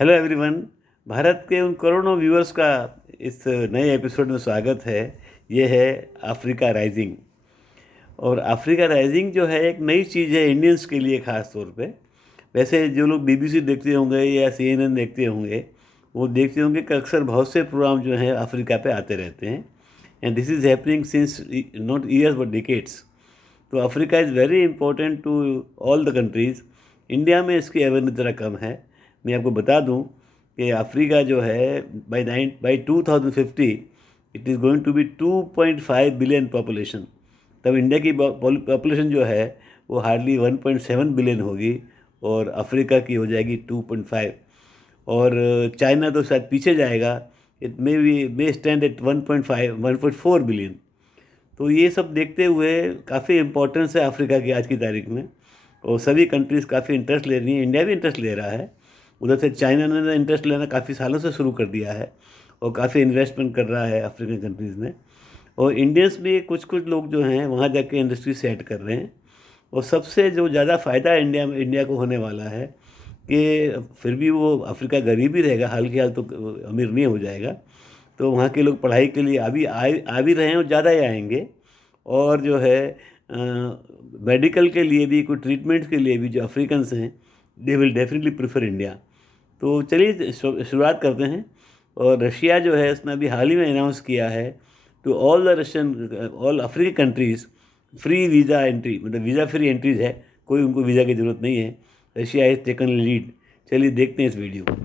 Hello everyone. Bharat के उन करोड़ों व्यूअर्स का इस नए एपिसोड में स्वागत है। ये है अफ्रीका राइजिंग। और अफ्रीका राइजिंग जो है एक नई चीज़ है इंडियंस के लिए ख़ास तौर पे। वैसे जो लोग बीबीसी देखते होंगे या सीएनएन देखते होंगे, वो देखते होंगे कि अक्सर बहुत से प्रोग्राम जो हैं अफ्रीका पे आते रहते हैं। And this is happening since not years but decades. तो Africa is very important to all the countries. India में इसकी अवेयरनेस ज़रा कम है। मैं आपको बता दूं कि अफ्रीका जो है by 2050 it is going to be 2.5 billion population. तब इंडिया की पॉपुलेशन जो है वो हार्डली 1.7 बिलियन होगी और अफ्रीका की हो जाएगी 2.5। और चाइना तो शायद पीछे जाएगा। It may stand at 1.5 1.4 billion. तो ये सब देखते हुए काफ़ी इम्पोर्टेंस है अफ्रीका की आज की तारीख में। और सभी कंट्रीज़ काफ़ी इंटरेस्ट ले रही हैं, इंडिया भी इंटरेस्ट ले रहा है। उधर से चाइना ने इंटरेस्ट लेना काफ़ी सालों से शुरू कर दिया है और काफ़ी इन्वेस्टमेंट कर रहा है अफ्रीकन कंट्रीज़ में। और इंडियंस भी कुछ कुछ लोग जो हैं वहाँ जाके इंडस्ट्री सेट कर रहे हैं। और सबसे जो ज़्यादा फ़ायदा इंडिया को होने वाला है कि फिर भी वो अफ्रीका गरीब ही रहेगा, हाल की हाल तो अमीर नहीं हो जाएगा। तो वहाँ के लोग पढ़ाई के लिए अभी आ भी रहे हैं और ज़्यादा ही आएंगे। और जो है मेडिकल के लिए भी, कोई ट्रीटमेंट के लिए भी जो अफ्रीकन्स हैं they will definitely prefer India. तो चलिए शुरुआत करते हैं। और रशिया जो है उसने अभी हाल ही में अनाउंस किया है to all African countries free visa entry, मतलब वीज़ा फ्री एंट्रीज है, कोई उनको वीज़ा की ज़रूरत नहीं है। Russia is taken lead. चलिए देखते हैं इस वीडियो को।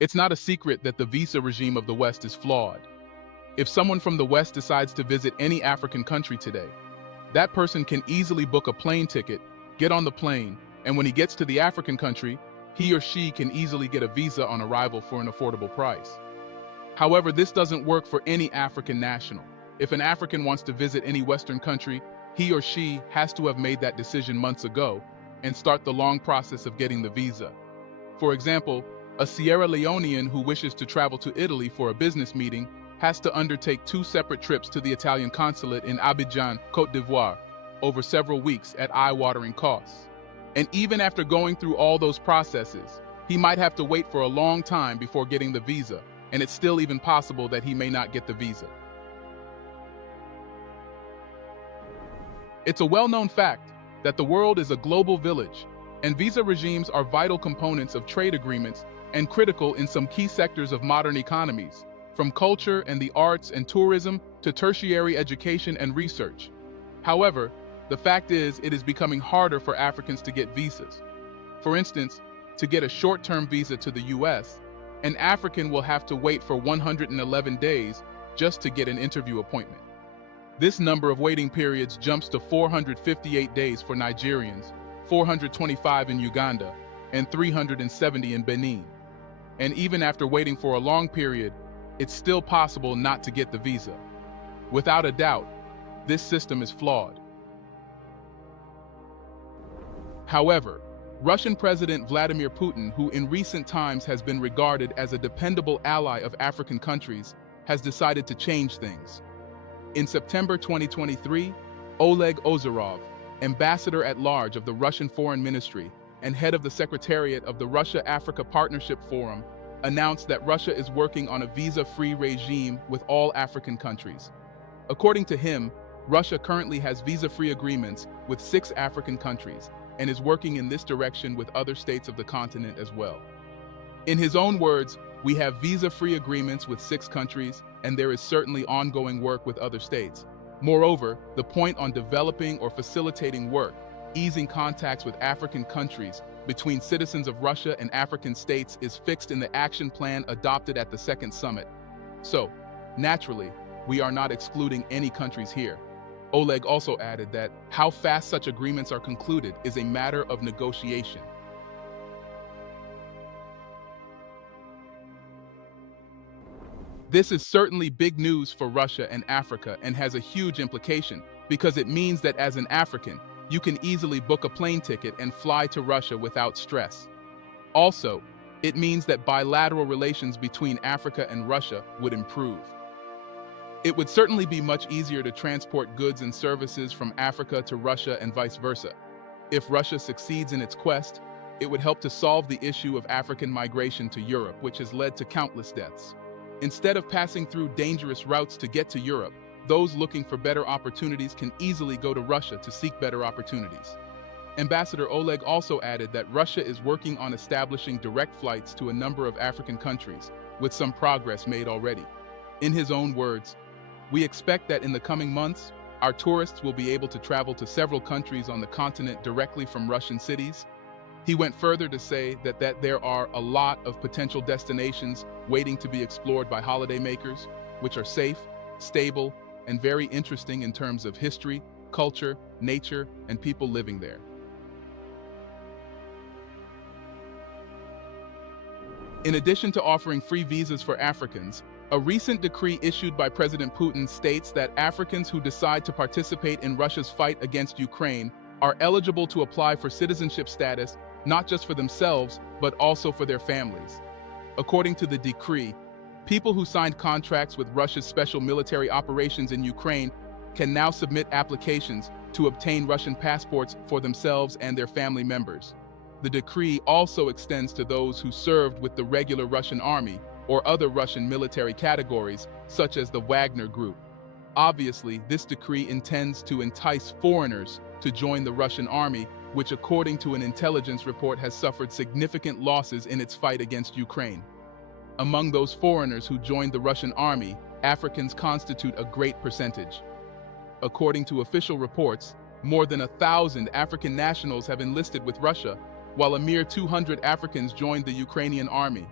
It's not a secret that the visa regime of the West is flawed. If someone from the West decides to visit any African country today, that person can easily book a plane ticket, get on the plane, and when he gets to the African country, he or she can easily get a visa on arrival for an affordable price. However, this doesn't work for any African national. If an African wants to visit any Western country, he or she has to have made that decision months ago and start the long process of getting the visa. For example, a Sierra Leonean who wishes to travel to Italy for a business meeting has to undertake 2 separate trips to the Italian consulate in Abidjan, Côte d'Ivoire, over several weeks at eye-watering costs. And even after going through all those processes, he might have to wait for a long time before getting the visa, and it's still even possible that he may not get the visa. It's a well-known fact that the world is a global village, and visa regimes are vital components of trade agreements and critical in some key sectors of modern economies, from culture and the arts and tourism to tertiary education and research. However, the fact is it is becoming harder for Africans to get visas. For instance, to get a short-term visa to the US, an African will have to wait for 111 days just to get an interview appointment. This number of waiting periods jumps to 458 days for Nigerians, 425 in Uganda, and 370 in Benin. And even after waiting for a long period, it's still possible not to get the visa. Without a doubt, this system is flawed. However, Russian President Vladimir Putin, who in recent times has been regarded as a dependable ally of African countries, has decided to change things. In September 2023, Oleg Ozerov, ambassador at large of the Russian Foreign Ministry and head of the Secretariat of the Russia-Africa Partnership Forum, announced that Russia is working on a visa-free regime with all African countries. According to him, Russia currently has visa-free agreements with 6 African countries and is working in this direction with other states of the continent as well. In his own words, we have visa-free agreements with 6 countries, and there is certainly ongoing work with other states. Moreover, the point on developing or facilitating work, easing contacts with African countries between citizens of Russia and African states is fixed in the action plan adopted at the second summit. So, naturally, we are not excluding any countries here. Oleg also added that how fast such agreements are concluded is a matter of negotiation. This is certainly big news for Russia and Africa and has a huge implication because it means that as an African, you can easily book a plane ticket and fly to Russia without stress. Also, it means that bilateral relations between Africa and Russia would improve. It would certainly be much easier to transport goods and services from Africa to Russia and vice versa. If Russia succeeds in its quest, it would help to solve the issue of African migration to Europe, which has led to countless deaths. Instead of passing through dangerous routes to get to Europe, those looking for better opportunities can easily go to Russia to seek better opportunities. Ambassador Oleg also added that Russia is working on establishing direct flights to a number of African countries, with some progress made already. In his own words, "We expect that in the coming months, our tourists will be able to travel to several countries on the continent directly from Russian cities." He went further to say that there are a lot of potential destinations waiting to be explored by holidaymakers, which are safe, stable, and very interesting in terms of history, culture, nature, and people living there. In addition to offering free visas for Africans, a recent decree issued by President Putin states that Africans who decide to participate in Russia's fight against Ukraine are eligible to apply for citizenship status not just for themselves, but also for their families. According to the decree, people who signed contracts with Russia's special military operations in Ukraine can now submit applications to obtain Russian passports for themselves and their family members. The decree also extends to those who served with the regular Russian army or other Russian military categories, such as the Wagner Group. Obviously, this decree intends to entice foreigners to join the Russian army, which according to an intelligence report has suffered significant losses in its fight against Ukraine. Among those foreigners who joined the Russian army, Africans constitute a great percentage. According to official reports, more than 1,000 African nationals have enlisted with Russia, while a mere 200 Africans joined the Ukrainian army.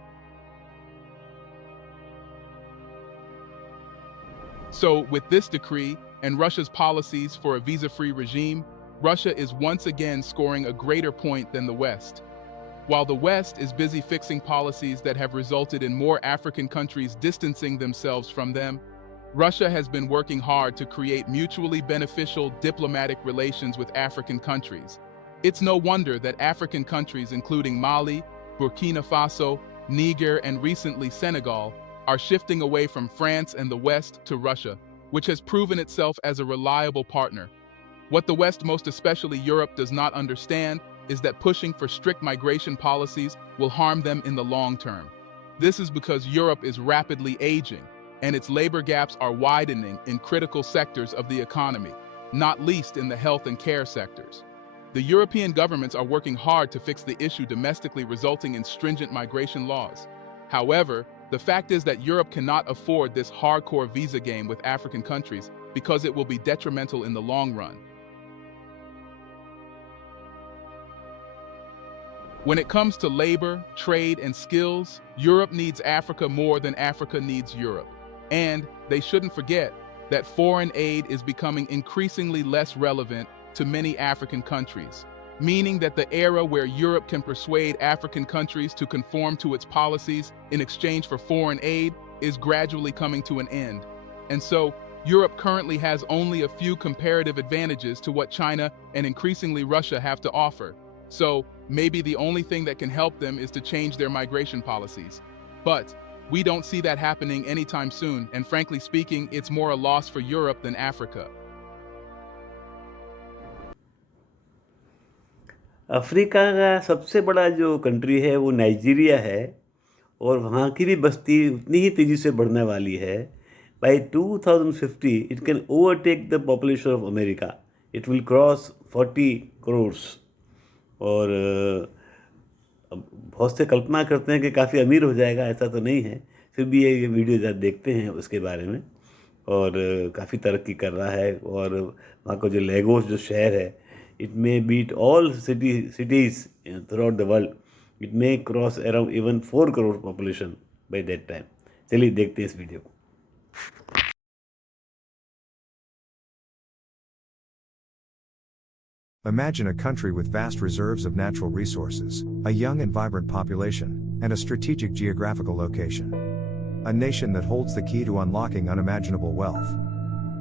So, with this decree and Russia's policies for a visa-free regime, Russia is once again scoring a greater point than the West. While the West is busy fixing policies that have resulted in more African countries distancing themselves from them, Russia has been working hard to create mutually beneficial diplomatic relations with African countries. It's no wonder that African countries including Mali, Burkina Faso, Niger, and recently Senegal are shifting away from France and the West to Russia, which has proven itself as a reliable partner. What the West, most especially Europe, does not understand is that pushing for strict migration policies will harm them in the long term. This is because Europe is rapidly aging, and its labor gaps are widening in critical sectors of the economy, not least in the health and care sectors. The European governments are working hard to fix the issue domestically, resulting in stringent migration laws. However, the fact is that Europe cannot afford this hardcore visa game with African countries because it will be detrimental in the long run. When it comes to labor, trade, and skills, Europe needs Africa more than Africa needs Europe. And they shouldn't forget that foreign aid is becoming increasingly less relevant to many African countries, meaning that the era where Europe can persuade African countries to conform to its policies in exchange for foreign aid is gradually coming to an end. And so, Europe currently has only a few comparative advantages to what China and increasingly Russia have to offer. So, maybe the only thing that can help them is to change their migration policies. But we don't see that happening anytime soon, and frankly speaking, it's more a loss for Europe than Africa. Africa का सबसे बड़ा जो country है वो Nigeria है और वहाँ की भी बस्ती उतनी ही तेज़ी से बढ़ने वाली है. By 2050 it can overtake the population of America. It will cross 40 crores. और बहुत से कल्पना करते हैं कि काफ़ी अमीर हो जाएगा, ऐसा तो नहीं है. फिर भी ये वीडियो जब देखते हैं उसके बारे में, और काफ़ी तरक्की कर रहा है. और वहाँ का जो लेगोस जो शहर है, it may beat all cities throughout the world. It may cross around even 4 crore population by that time. चलिए देखते हैं इस वीडियो को. Imagine a country with vast reserves of natural resources, a young and vibrant population, and a strategic geographical location. A nation that holds the key to unlocking unimaginable wealth.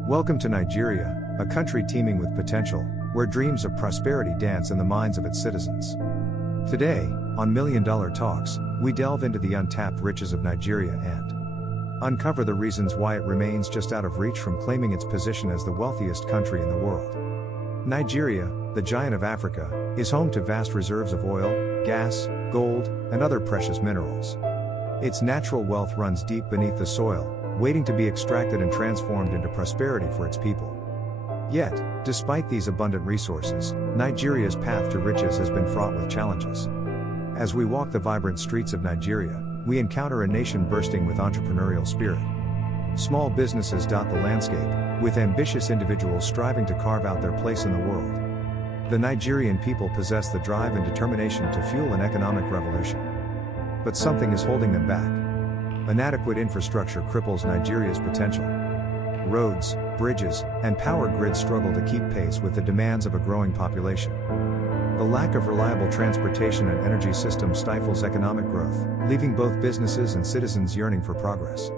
Welcome to Nigeria, a country teeming with potential, where dreams of prosperity dance in the minds of its citizens. Today, on $1 Million Talks, we delve into the untapped riches of Nigeria and uncover the reasons why it remains just out of reach from claiming its position as the wealthiest country in the world. Nigeria, the giant of Africa, is home to vast reserves of oil, gas, gold, and other precious minerals. Its natural wealth runs deep beneath the soil, waiting to be extracted and transformed into prosperity for its people. Yet, despite these abundant resources, Nigeria's path to riches has been fraught with challenges. As we walk the vibrant streets of Nigeria, we encounter a nation bursting with entrepreneurial spirit. Small businesses dot the landscape, with ambitious individuals striving to carve out their place in the world. The Nigerian people possess the drive and determination to fuel an economic revolution. But something is holding them back. Inadequate infrastructure cripples Nigeria's potential. Roads, bridges, and power grids struggle to keep pace with the demands of a growing population. The lack of reliable transportation and energy systems stifles economic growth, leaving both businesses and citizens yearning for progress.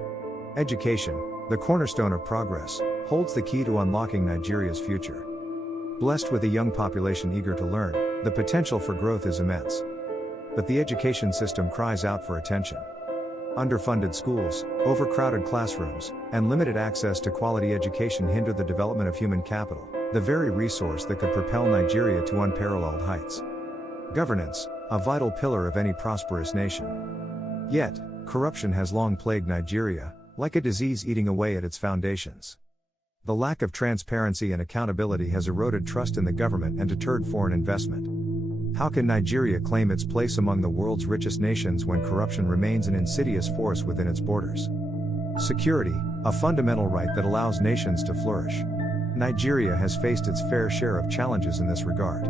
Education, the cornerstone of progress, holds the key to unlocking Nigeria's future. Blessed with a young population eager to learn, the potential for growth is immense. But the education system cries out for attention. Underfunded schools, overcrowded classrooms, and limited access to quality education hinder the development of human capital, the very resource that could propel Nigeria to unparalleled heights. Governance, a vital pillar of any prosperous nation. Yet, corruption has long plagued Nigeria, like a disease eating away at its foundations. The lack of transparency and accountability has eroded trust in the government and deterred foreign investment. How can Nigeria claim its place among the world's richest nations when corruption remains an insidious force within its borders? Security, a fundamental right that allows nations to flourish. Nigeria has faced its fair share of challenges in this regard.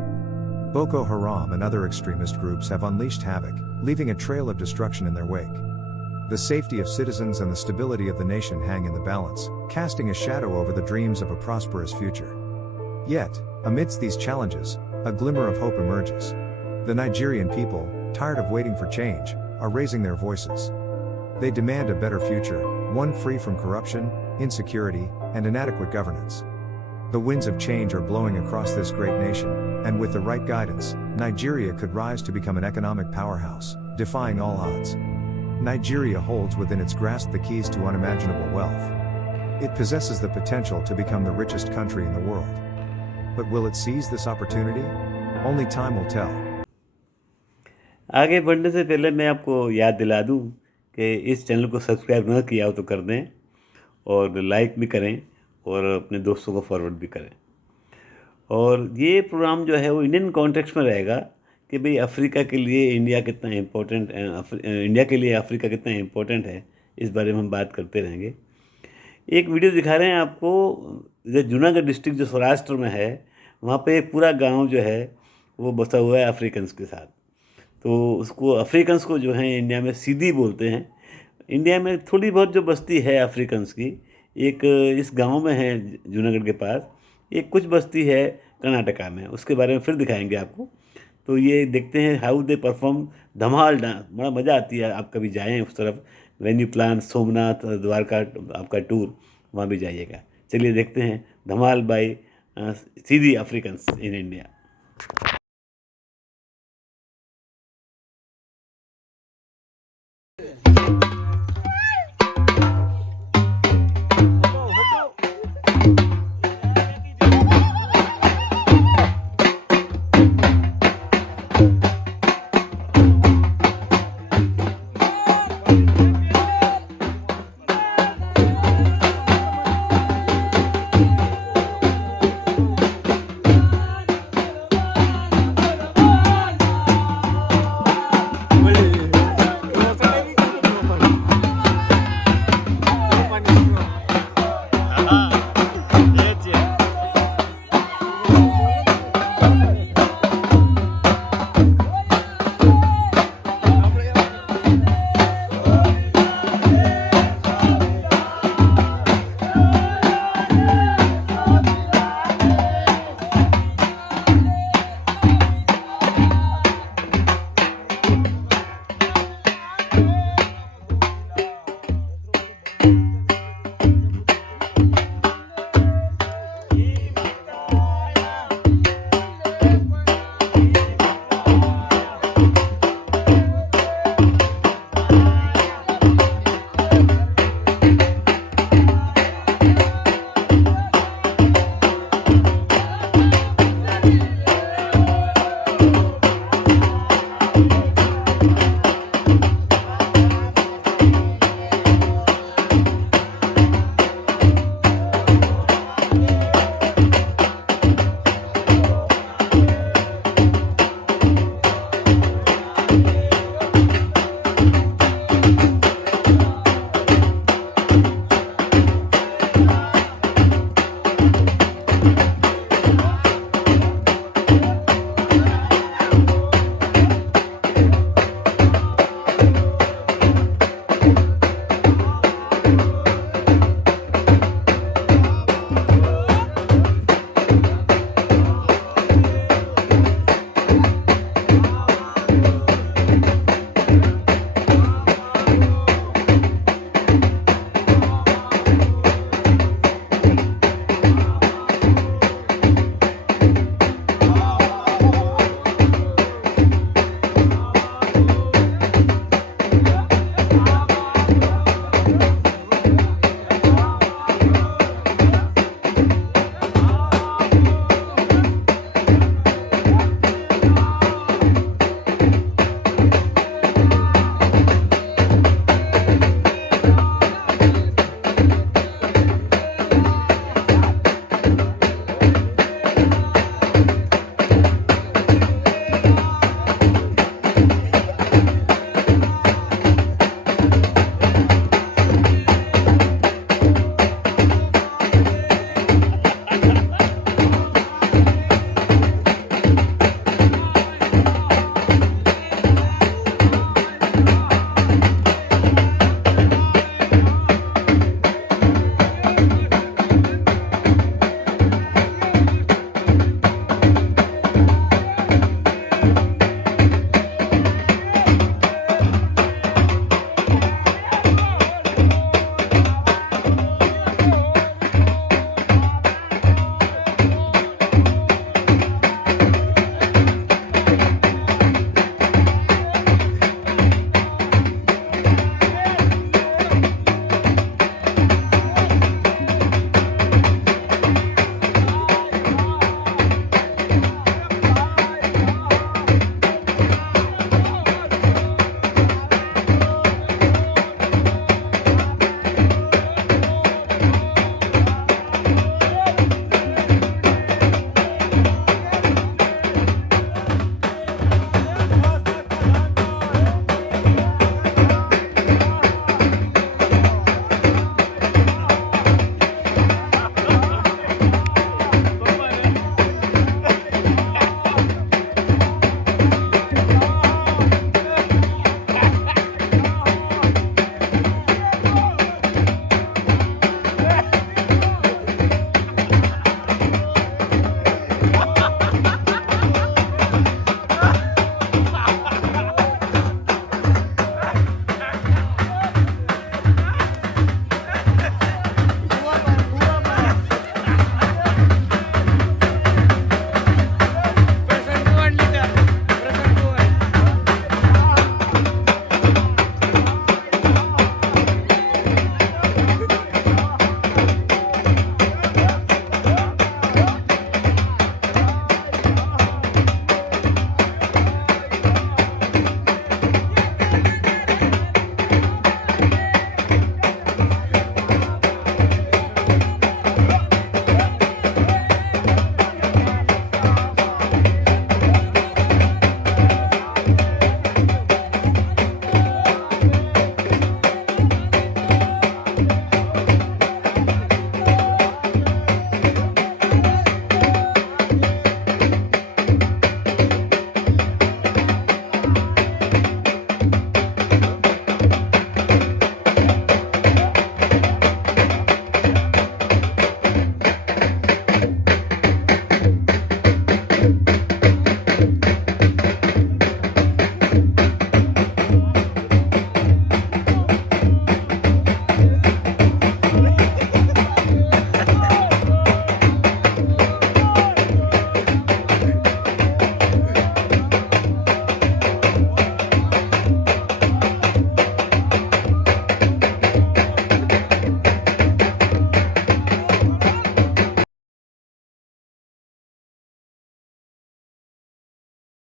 Boko Haram and other extremist groups have unleashed havoc, leaving a trail of destruction in their wake. The safety of citizens and the stability of the nation hang in the balance, casting a shadow over the dreams of a prosperous future. Yet, amidst these challenges, a glimmer of hope emerges. The Nigerian people, tired of waiting for change, are raising their voices. They demand a better future, one free from corruption, insecurity, and inadequate governance. The winds of change are blowing across this great nation, and with the right guidance, Nigeria could rise to become an economic powerhouse, defying all odds. Nigeria holds within its grasp the keys to unimaginable wealth. It possesses the potential to become the richest country in the world. But will it seize this opportunity? Only time will tell. आगे बढ़ने से पहले मैं आपको याद दिला दूं कि इस चैनल को सब्सक्राइब न किया हो तो कर दें और लाइक भी करें और अपने दोस्तों को फॉरवर्ड भी करें। और ये प्रोग्राम जो है वो इंडियन कॉन्टेक्स्ट में रहेगा कि भाई अफ्रीका के लिए इंडिया कितना इम्पोर्टेंट इंडिया के लिए अफ्रीका कितना इम्पोर्टेंट है, इस बारे में हम बात करते रहेंगे। एक वीडियो दिखा रहे हैं आपको, जो जूनागढ़ डिस्ट्रिक्ट जो सौराष्ट्र में है, वहाँ पे एक पूरा गांव जो है वो बसा हुआ है अफ्रीकन्स के साथ। तो उसको अफ्रीकन्स को जो है इंडिया में सीधी बोलते हैं। इंडिया में थोड़ी बहुत जो बस्ती है अफ्रीकन्स की, एक इस गांव में है जूनागढ़ के पास, एक कुछ बस्ती है कर्नाटका में, उसके बारे में फिर दिखाएंगे आपको। तो ये देखते हैं how they perform Dhamal dance. बड़ा मज़ा आती है, आप कभी जाएँ उस तरफ, when you plan Somnath Dwarka आपका टूर, वहाँ भी जाइएगा। चलिए देखते हैं Dhamal by Siddi Africans in India.